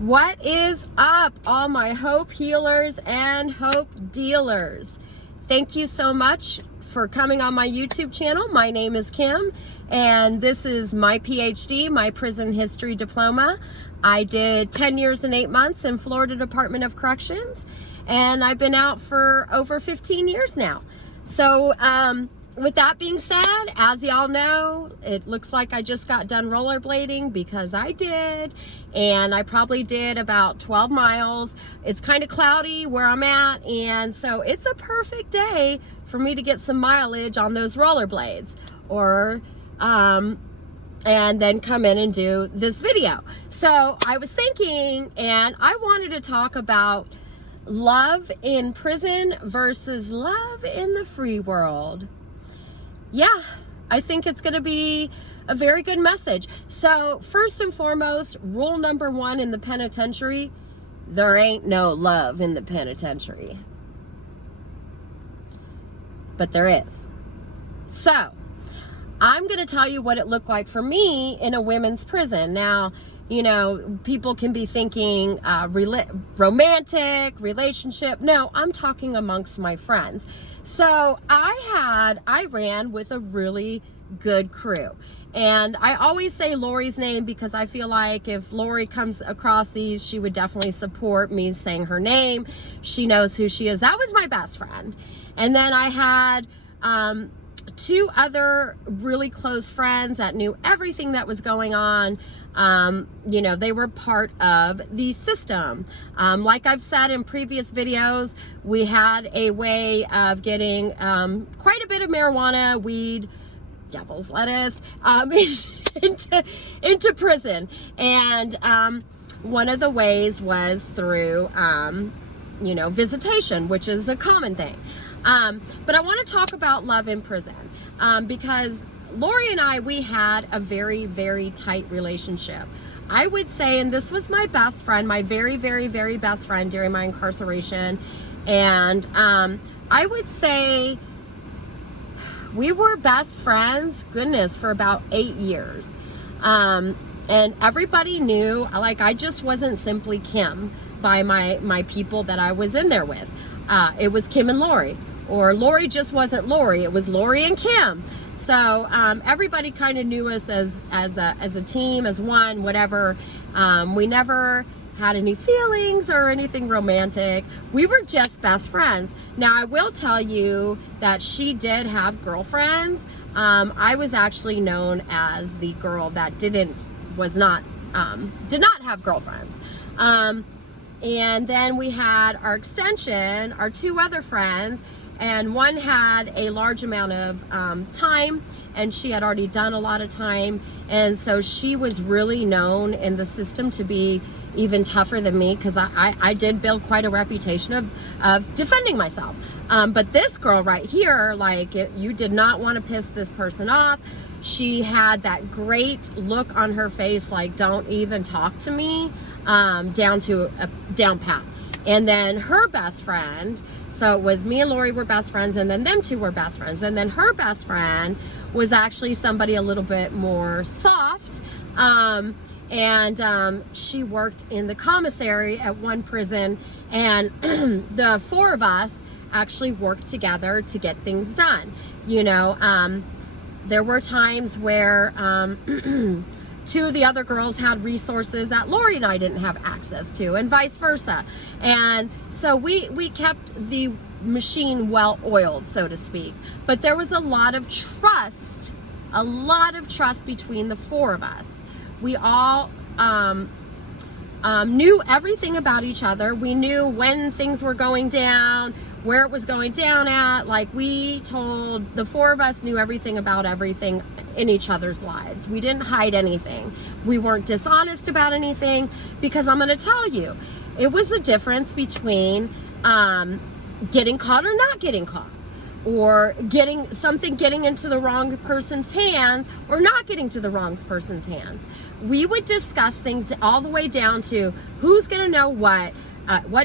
What is up, all my hope healers and hope dealers? Thank you so much for coming on my YouTube channel. My name is Kim, and this is my PhD, my prison history diploma. I did 10 years and 8 months in Florida Department of Corrections, and I've been out for over 15 years now. So, with that being said, as y'all know, it looks like I just got done rollerblading because I did, and I probably did about 12 miles. It's kind of cloudy where I'm at, and so it's a perfect day for me to get some mileage on those rollerblades, or and then come in and do this video. So I was thinking, and I wanted to talk about love in prison versus love in the free world. Yeah, I think it's going to be a very good message. So first and foremost, rule number one in the penitentiary: there ain't no love in the penitentiary. But there is. So I'm going to tell you what it looked like for me in a women's prison. Now, you know, people can be thinking romantic relationship. No, I'm talking amongst my friends. So I ran with a really good crew. And I always say Lori's name because I feel like if Lori comes across these, she would definitely support me saying her name. She knows who she is. That was my best friend. And then I had two other really close friends that knew everything that was going on. You know, they were part of the system. Like I've said in previous videos, we had a way of getting quite a bit of marijuana, weed, devil's lettuce into prison. And one of the ways was through, you know, visitation, which is a common thing. But I want to talk about love in prison because Lori and I, we had a very, very tight relationship. I would say, and this was my best friend, my very, very, very best friend during my incarceration. And I would say we were best friends, goodness, for about 8 years. And everybody knew, like, I just wasn't simply Kim by my people that I was in there with. It was Kim and Lori. Or Lori just wasn't Lori, it was Lori and Kim. So everybody kind of knew us as a team, as one, whatever. We never had any feelings or anything romantic. We were just best friends. Now I will tell you that she did have girlfriends. I was actually known as the girl that did not have girlfriends. And then we had our extension, our two other friends, and one had a large amount of time, and she had already done a lot of time, and so she was really known in the system to be even tougher than me, because I did build quite a reputation of defending myself. But this girl right here, like, you did not want to piss this person off. She had that great look on her face, like, don't even talk to me, down pat. And then her best friend, so it was me and Lori were best friends, and then them two were best friends. And then her best friend was actually somebody a little bit more soft. And she worked in the commissary at one prison, and the four of us actually worked together to get things done. You know, there were times where two of the other girls had resources that Lori and I didn't have access to, and vice versa. And so we kept the machine well oiled, so to speak. But there was a lot of trust between the four of us. We all knew everything about each other. We knew when things were going down, where it was going down at. Like, the four of us knew everything about everything in each other's lives. We didn't hide anything. We weren't dishonest about anything, because I'm going to tell you, it was a difference between getting caught or not getting caught, or getting into the wrong person's hands or not getting to the wrong person's hands. We would discuss things all the way down to who's going to know what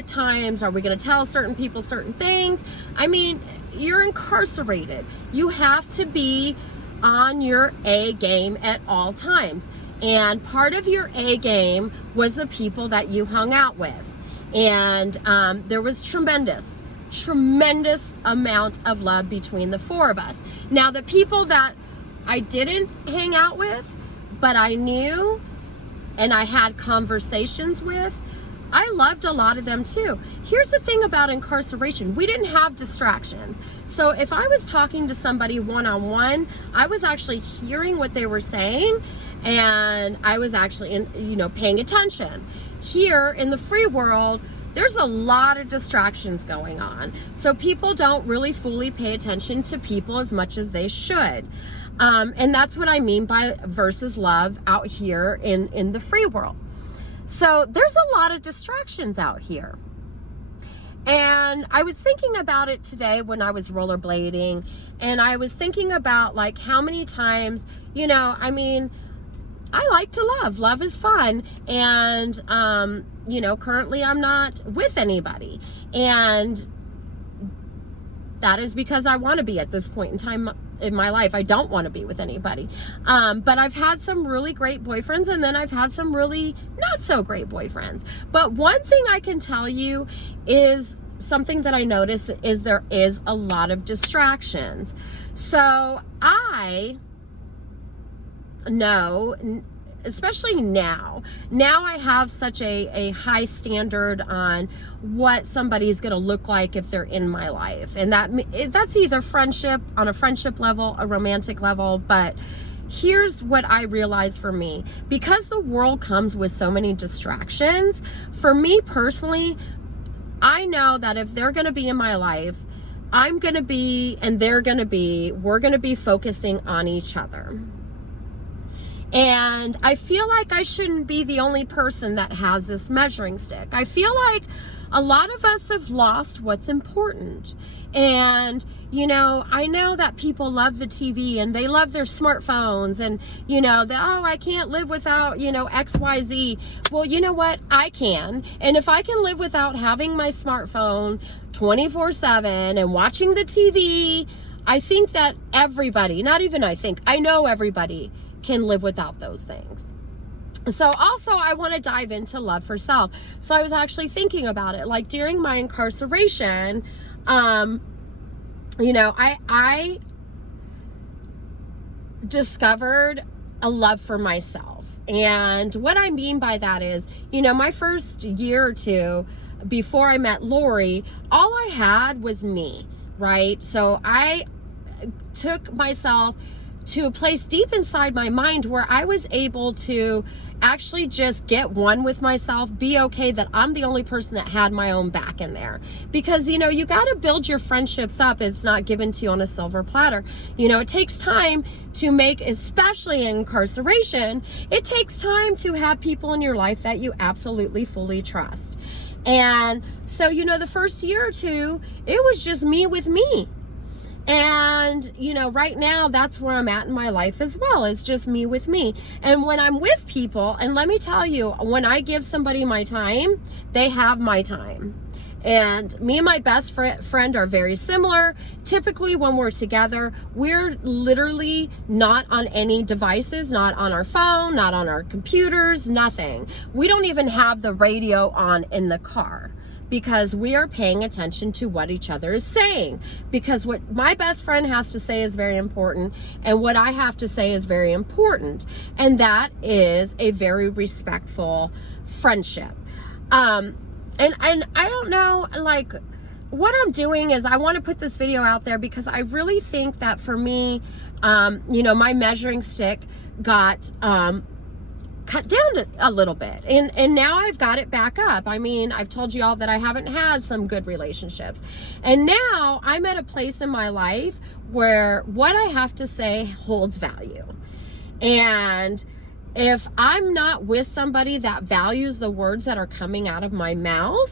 times, are we going to tell certain people certain things. I mean, you're incarcerated. You have to be on your A game at all times. And part of your A game was the people that you hung out with. And there was tremendous amount of love between the four of us. Now, the people that I didn't hang out with, but I knew and I had conversations with, I loved a lot of them too. Here's the thing about incarceration. We didn't have distractions. So if I was talking to somebody one-on-one, I was actually hearing what they were saying, and I was actually, paying attention. Here in the free world, there's a lot of distractions going on. So people don't really fully pay attention to people as much as they should. And that's what I mean by versus love out here in the free world. So there's a lot of distractions out here. And I was thinking about it today when I was rollerblading, and I was thinking about like how many times, I like to love. Love is fun. And, currently I'm not with anybody. And that is because I want to be at this point in time in my life. I don't want to be with anybody. But I've had some really great boyfriends, and then I've had some really not so great boyfriends. But one thing I can tell you is something that I notice is there is a lot of distractions. So I know, especially now I have such a high standard on what somebody's going to look like if they're in my life. And that's either friendship, on a friendship level, a romantic level. But here's what I realize for me. Because the world comes with so many distractions, for me personally, I know that if they're going to be in my life, I'm going to be, and they're going to be, we're going to be focusing on each other. And I feel like I shouldn't be the only person that has this measuring stick. I feel like a lot of us have lost what's important. And, I know that people love the TV and they love their smartphones, and, I can't live without, XYZ. Well, you know what? I can. And if I can live without having my smartphone 24/7 and watching the TV, I think that everybody, not even I know everybody can live without those things. So also I want to dive into love for self. So I was actually thinking about it, like during my incarceration, I discovered a love for myself. And what I mean by that is, my first year or two before I met Lori, all I had was me, right? So I took myself to a place deep inside my mind where I was able to actually just get one with myself, be okay that I'm the only person that had my own back in there. Because, you got to build your friendships up. It's not given to you on a silver platter. It takes time to make, especially in incarceration, it takes time to have people in your life that you absolutely fully trust. And so, the first year or two, it was just me with me. And, right now that's where I'm at in my life as well. It's just me with me. And when I'm with people, and let me tell you, when I give somebody my time, they have my time. And me and my best friend are very similar. Typically when we're together, we're literally not on any devices, not on our phone, not on our computers, nothing. We don't even have the radio on in the car, because we are paying attention to what each other is saying. Because what my best friend has to say is very important, and what I have to say is very important. And that is a very respectful friendship. And I don't know, like, what I'm doing is I want to put this video out there because I really think that for me, my measuring stick got cut down a little bit, and now I've got it back up. I mean, I've told you all that I haven't had some good relationships, and now I'm at a place in my life where what I have to say holds value. And if I'm not with somebody that values the words that are coming out of my mouth,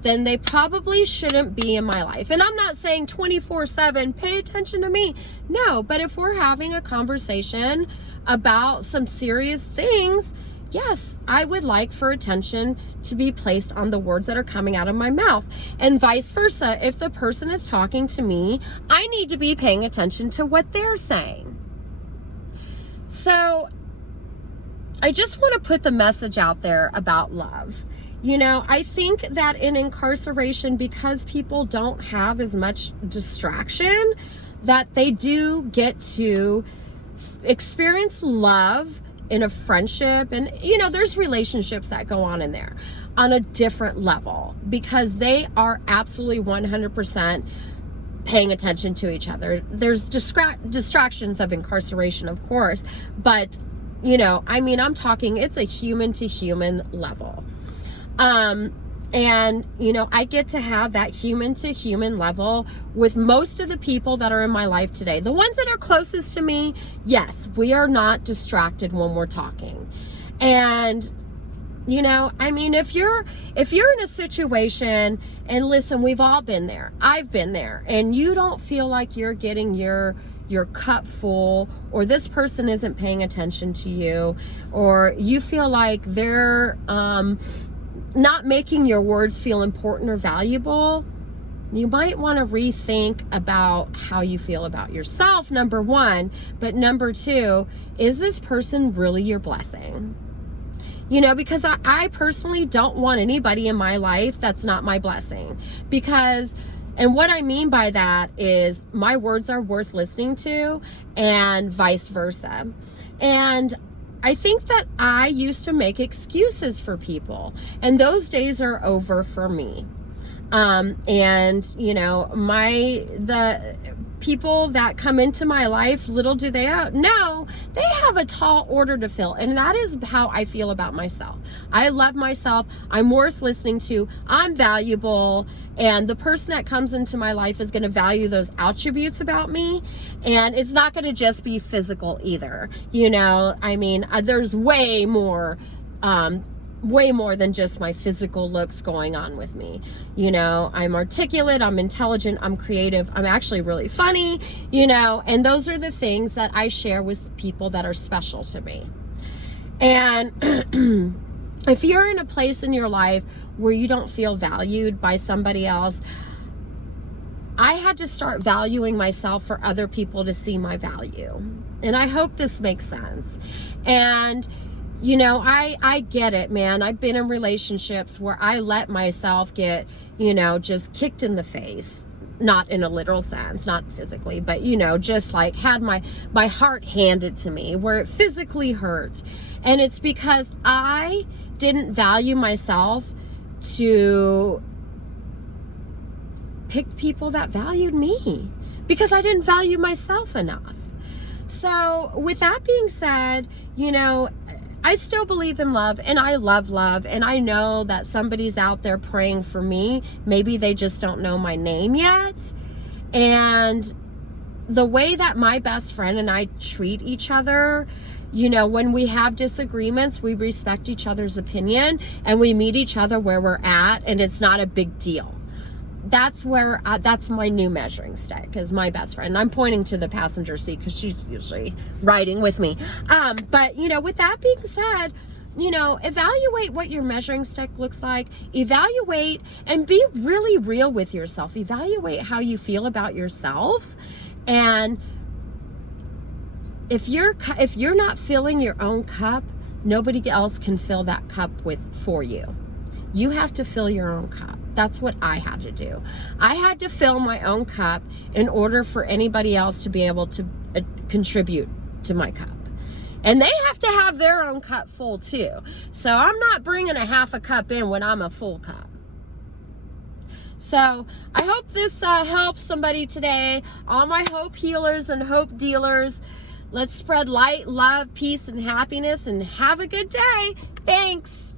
then they probably shouldn't be in my life. And I'm not saying 24/7, pay attention to me. No, but if we're having a conversation about some serious things, yes, I would like for attention to be placed on the words that are coming out of my mouth. And vice versa, if the person is talking to me, I need to be paying attention to what they're saying. So I just want to put the message out there about love. You know, I think that in incarceration, because people don't have as much distraction, that they do get to experience love in a friendship. And, you know, there's relationships that go on in there on a different level because they are absolutely 100% paying attention to each other. There's distractions of incarceration, of course, but, you know, I mean, I'm talking, it's a human to human level. And, you know, I get to have that human to human level with most of the people that are in my life today. The ones that are closest to me, yes, we are not distracted when we're talking. And, you know, I mean, if you're in a situation, and listen, we've all been there. I've been there, and you don't feel like you're getting your cup full, or this person isn't paying attention to you, or you feel like they're, not making your words feel important or valuable, you might want to rethink about how you feel about yourself, number one. But number two, is this person really your blessing? You know, because I personally don't want anybody in my life that's not my blessing. Because, and what I mean by that is my words are worth listening to, and vice versa. And I think that I used to make excuses for people, and those days are over for me. And you know, the people that come into my life, little do they know, they have a tall order to fill. And that is how I feel about myself. I love myself. I'm worth listening to. I'm valuable. And the person that comes into my life is going to value those attributes about me. And it's not going to just be physical either. You know, I mean, there's way more than just my physical looks going on with me. You know, I'm articulate, I'm intelligent, I'm creative, I'm actually really funny, you know, and those are the things that I share with people that are special to me. And if you're in a place in your life where you don't feel valued by somebody else, I had to start valuing myself for other people to see my value. And I hope this makes sense. And you know, I get it, man. I've been in relationships where I let myself get, you know, just kicked in the face. Not in a literal sense, not physically, but, you know, just like had my heart handed to me where it physically hurt. And it's because I didn't value myself to pick people that valued me, because I didn't value myself enough. So with that being said, you know, I still believe in love, and I love love, and I know that somebody's out there praying for me. Maybe they just don't know my name yet. And the way that my best friend and I treat each other, you know, when we have disagreements, we respect each other's opinion, and we meet each other where we're at, and it's not a big deal. That's where, that's my new measuring stick, is my best friend. I'm pointing to the passenger seat because she's usually riding with me. But, you know, with that being said, you know, evaluate what your measuring stick looks like. Evaluate and be really real with yourself. Evaluate how you feel about yourself. And if you're not filling your own cup, nobody else can fill that cup for you. You have to fill your own cup. That's what I had to do. I had to fill my own cup in order for anybody else to be able to contribute to my cup. And they have to have their own cup full too. So I'm not bringing a half a cup in when I'm a full cup. So I hope this helps somebody today. All my hope healers and hope dealers, let's spread light, love, peace, and happiness, and have a good day. Thanks.